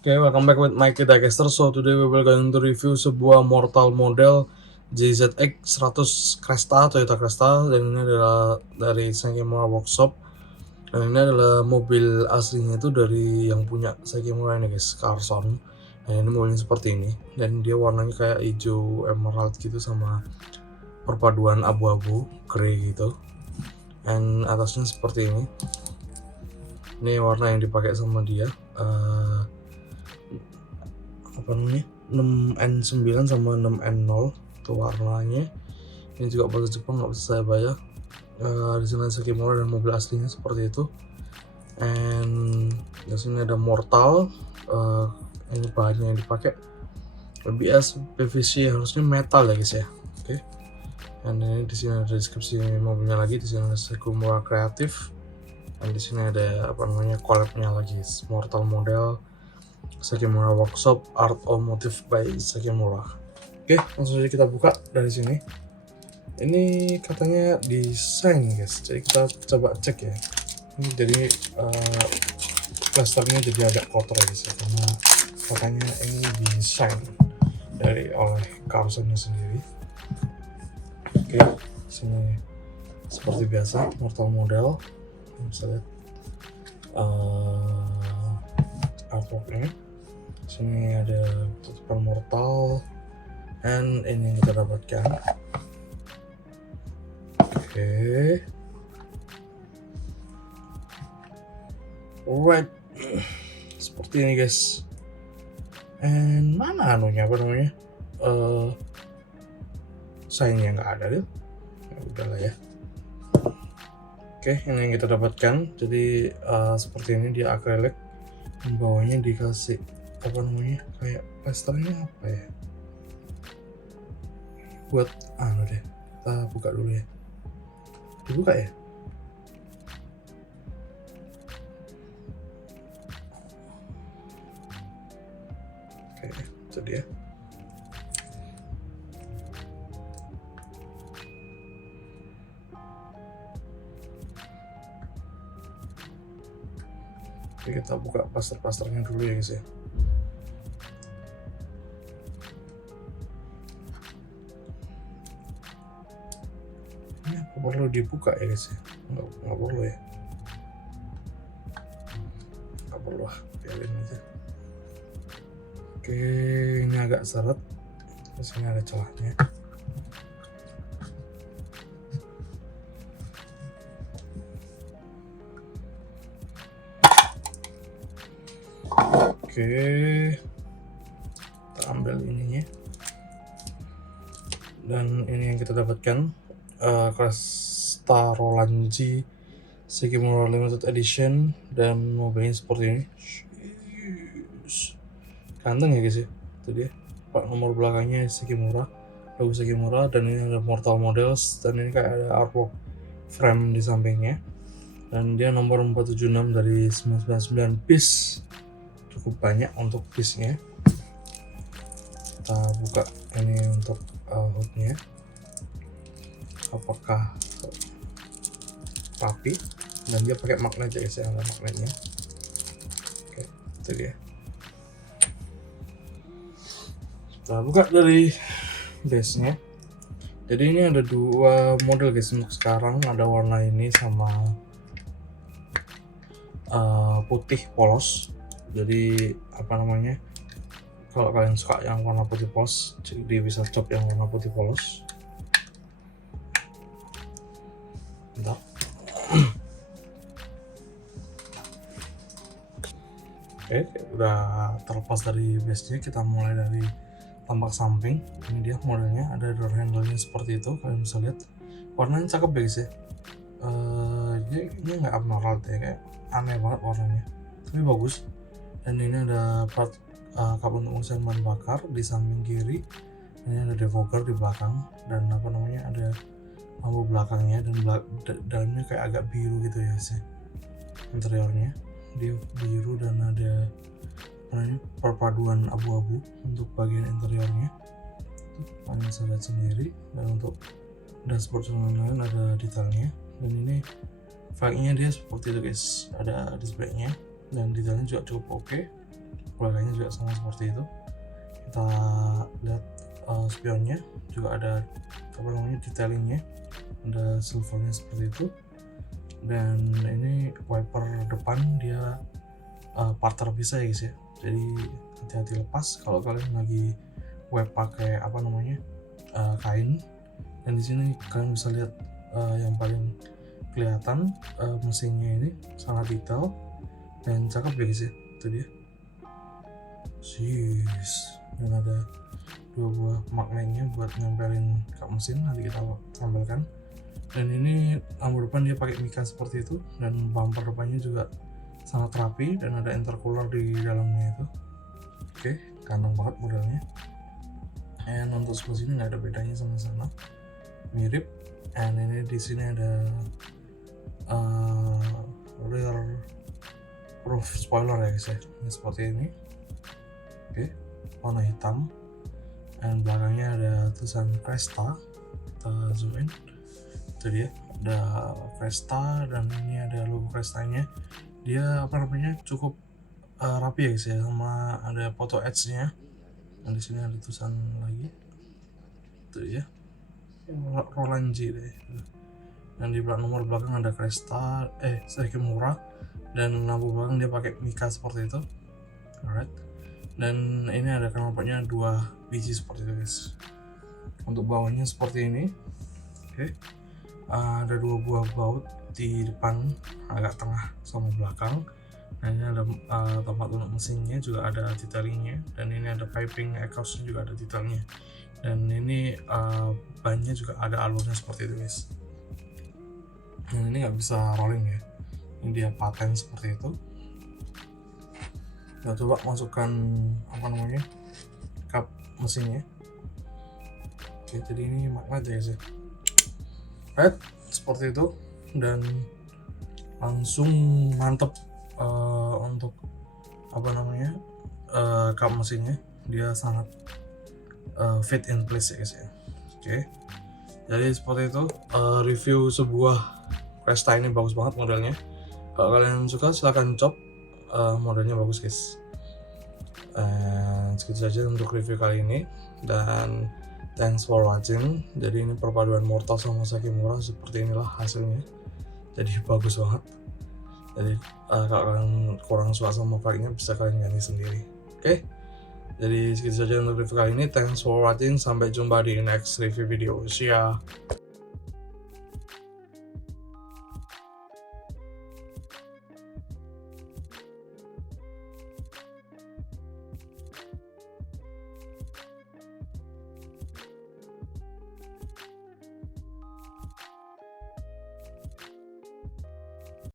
Okay, welcome back with Mikey Dicaster. So today we will going to review sebuah mortal model JZX 100 Cresta, Toyota Cresta, dan ini adalah dari Sakimura Workshop. Dan ini adalah mobil aslinya itu dari yang punya Sakimura ini guys, Carson. Dan ini mobilnya seperti ini, dan dia warnanya kayak hijau emerald gitu sama perpaduan abu-abu grey gitu. Dan atasnya seperti ini. Ini warna yang dipakai sama dia. Apa namanya, 6N9 sama 6N0 itu warnanya. Ini juga bahasa Jepang, nggak bisa saya baca. Di sini ada Sakimura dan mobil aslinya seperti itu. And di sini ada mortal. Ini bahannya yang dipakai ABS PVC, harusnya metal ya guys ya. Oke. Dan ini di sini ada deskripsi mobilnya lagi. Di sini ada Sakimura Creative. Dan di sini ada apa namanya, collabnya lagi, mortal model Sakimura Workshop Art Automotive by Sakimura. Oke, langsung saja kita buka dari sini. Ini katanya desain guys, jadi kita coba cek ya. Ini jadi plasternya jadi agak kotor ya guys ya, karena katanya ini desain oleh Carsonnya sendiri. Oke, sini seperti biasa mortal model, bisa lihat artworknya. Sini ada tutupan mortal, and ini yang kita dapatkan. Oke. Alright, seperti ini guys. And mana anunya, apa namanya, sayangnya nggak ada deh. Ya udahlah ya. Oke, ini yang kita dapatkan. Jadi seperti ini, dia akrilik. Bawahnya dikasih apa namanya, kayak plasternya apa ya, buat deh, kita buka dulu ya. Dibuka ya. Oke, itu dia. Oke, kita buka plaster-plasternya dulu ya guys ya. Ini apa perlu dibuka ya guys ya? Nggak perlu ya. Nggak perlu lah, biarin aja. Oke, ini agak seret. Di sini ada celahnya. Oke, kita ambil ininya. Dan ini yang kita dapatkan, Cresta Rolanji Sakimura Limited Edition, dan mobilnya seperti ini. Ganteng ya guys ya. Itu dia, pak nomor belakangnya Sakimura, logo Sakimura, dan ini ada mortal models, dan ini kayak ada artwork frame di sampingnya. Dan dia nomor 476 dari 999 piece, cukup banyak untuk piece-nya. Kita buka ini untuk hoodnya, apakah rapi, dan dia pakai magnet ya guys ya, ada magnetnya. Oke, itu dia. Kita buka dari base-nya. Jadi ini ada dua model guys untuk sekarang, ada warna ini sama putih polos. Jadi apa namanya, kalau kalian suka yang warna putih polos, jadi bisa cop yang warna putih polos. Bentar. Oke, udah terlepas dari base nya, kita mulai dari tampak samping. Ini dia modelnya, ada door handle-nya seperti itu, kalian bisa lihat. Warnanya cakep ya guys ya. Ini nggak abnormal ya, kayak aneh banget warnanya, tapi bagus. Dan ini ada part kap untuk pengisian bahan bakar di samping kiri. Ini ada defogger di belakang, dan apa namanya, ada lampu belakangnya, dan dalamnya kayak agak biru gitu ya guys ya. Interiornya dia biru, dan ada perpaduan abu-abu untuk bagian interiornya. Kalian bisa lihat sendiri. Dan untuk dashboard dan lain-lain ada detailnya. Dan ini velgnya dia seperti itu guys, ada displaynya, dan detailnya juga cukup oke. belakangnya juga sama seperti itu. Kita lihat spionnya juga ada detailingnya, ada silvernya seperti itu. Dan ini wiper depan dia part terpisah ya guys ya, jadi hati-hati lepas kalau kalian lagi wipe pakai kain. Dan di sini kalian bisa lihat yang paling kelihatan mesinnya ini sangat detail dan cakep ya guys ya, itu dia. Dan ada 2 buah magnetnya buat nempelin kap mesin, nanti kita tampilkan. Dan ini lampu depan dia pakai mica seperti itu, dan bumper depannya juga sangat rapi dan ada intercooler di dalamnya itu. Oke, ganteng banget modelnya. Dan untuk sebelah sini nggak ada bedanya sama sana, mirip. Dan ini di sini ada rear roof spoiler ya guys ya, ini seperti ini. Oke, warna hitam, dan belakangnya ada tulisan Cresta. Kita zoom in, itu dia, ada Cresta, dan ini ada logo Crestanya. Dia cukup rapi ya guys ya, sama ada foto edge-nya. Dan di sini ada tulisan lagi, itu ya, Roland J deh. Dan di nomor belakang ada Cresta, sedikit murah, dan lampu belakang dia pakai mica seperti itu. Alright. Dan ini ada knalpotnya 2 biji seperti itu guys. Untuk bawahnya seperti ini. Oke. Ada 2 buah baut di depan, agak tengah sama belakang. Dan ini ada tempat untuk mesinnya, juga ada detailingnya. Dan ini ada piping exhaust juga ada detailnya. Dan ini bannya juga ada alurnya seperti itu guys. Dan ini nggak bisa rolling ya, ini dia paten seperti itu. Kita coba masukkan kap mesinnya. Oke, jadi ini magnet ya guys ya. Right, seperti itu. Dan langsung mantep untuk kap mesinnya, dia sangat fit in place ya guys ya. Oke, jadi seperti itu review sebuah Cresta ini. Bagus banget modelnya. Kalau kalian suka silahkan cop, modelnya bagus guys. Segitu saja untuk review kali ini, dan thanks for watching. Jadi ini perpaduan Mortal sama Sakimura, seperti inilah hasilnya. Jadi bagus banget. Jadi kalau kalian kurang suka sama pakainya, bisa kalian ganti sendiri. Oke, jadi segitu saja untuk review kali ini. Thanks for watching, sampai jumpa di next review video. See ya.